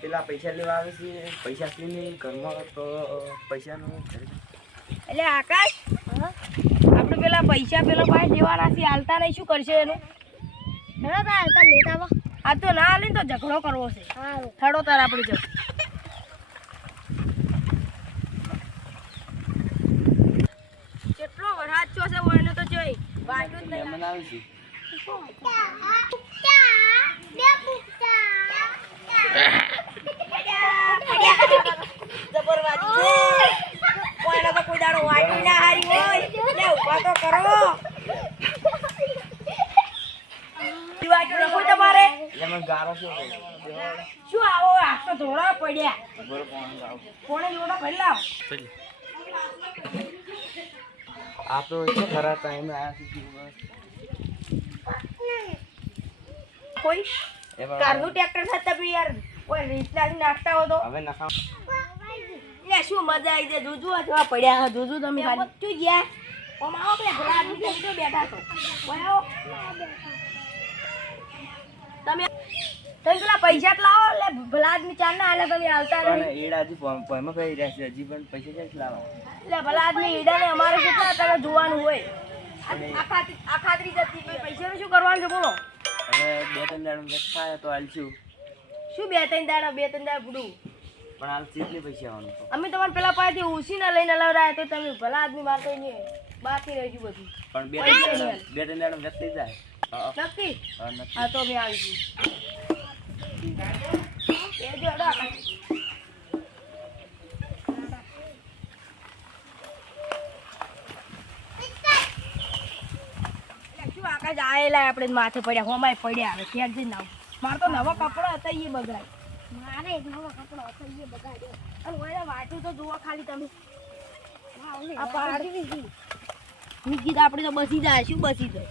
પેલા પૈસા લેવા આવે છે, પૈસા નહીં ઘરમાં તો પૈસાનું એટલે આકાશ આપણે પેલા પૈસા પેલા પાસે લેવાના છે, હાલતા નહીં શું કરશે એનું? હાલતા લેતા આવો. આ તો ના હાલે ને તો ઝઘડો કરવો છે. હેડો તાર આપણે જો કેટલો વરસાદ છો છે એને તો જોઈ વાગ્યું જ નહીં. મહેમાન આવે છે. જબરવાજી છે. કોઈને તો કોઈ દાડો વાગ્યું ના હારી હોય લે ઉભા તો કરો. વાગ્યું રખો તમારે એટલે મને ગારો શું શું આવો આ તો ધોળા પડ્યા. કોણે જોડો ભરી લાવ. આ તો છે ખરા ટાઈમે આયા છે. કોઈ કારનું ટ્રેક્ટર થતા બી યાર કોઈ રીતના નાખતા હો તો હવે નખા લે શું મજા આવી જાય. જોજુ આ જોવા પડ્યા જોજુ તમે ખાલી તું ગયા ઓમ આવો બે ભલા આદમી તમે તો બેઠા છો. ઓય આવો તમે પેલા પૈસા જ લાવો એટલે ભલા આદમી ચાર ના હાલે તમે હાલતા પણ નહીં. એડા હજી પોઈમાં કઈ રહ્યા છે, હજી પણ પૈસા ક્યાંથી લાવવા? એટલે ભલા આદમી ઈડાને અમારે કેટલા તમે જોવાનું હોય. આ ખાતરી જતી પૈસાનું શું કરવાનું છે બોલો? હવે 2-3 દાડો વેચ થાય તો હાલશું, શું 2-3 દાડા 2-3 દાડા પૂરું પણ હાલ કેટલી પૈસા આવવાનું તો? અમે તમારે પેલા પાસેથી ઉસીને લઈને લવડાયા તો તમે ભલા આદમી મારતો નહીં બાકી રહેજો બધું પણ 2-3 દાડો વેચ થઈ જાય. નક્કી નક્કી. હા તો અમે આવીશું. બેજો હેડો આકાશ. શું આકાશ આયેલા આપણે માથે પડ્યા હોમાય પડ્યા હવે ક્યાં જઈને આવું. મારે તો નવા કપડા હતા એ બગડાય. મારે એક નવો કપડો હતો એ બગાડ્યો. અને ઓય વાંચ્યું તો જુઓ ખાલી તમે હા ઓલી આ પહાડ બીજી મી ગીત આપણે તો બસી જાય શું બસી જાય.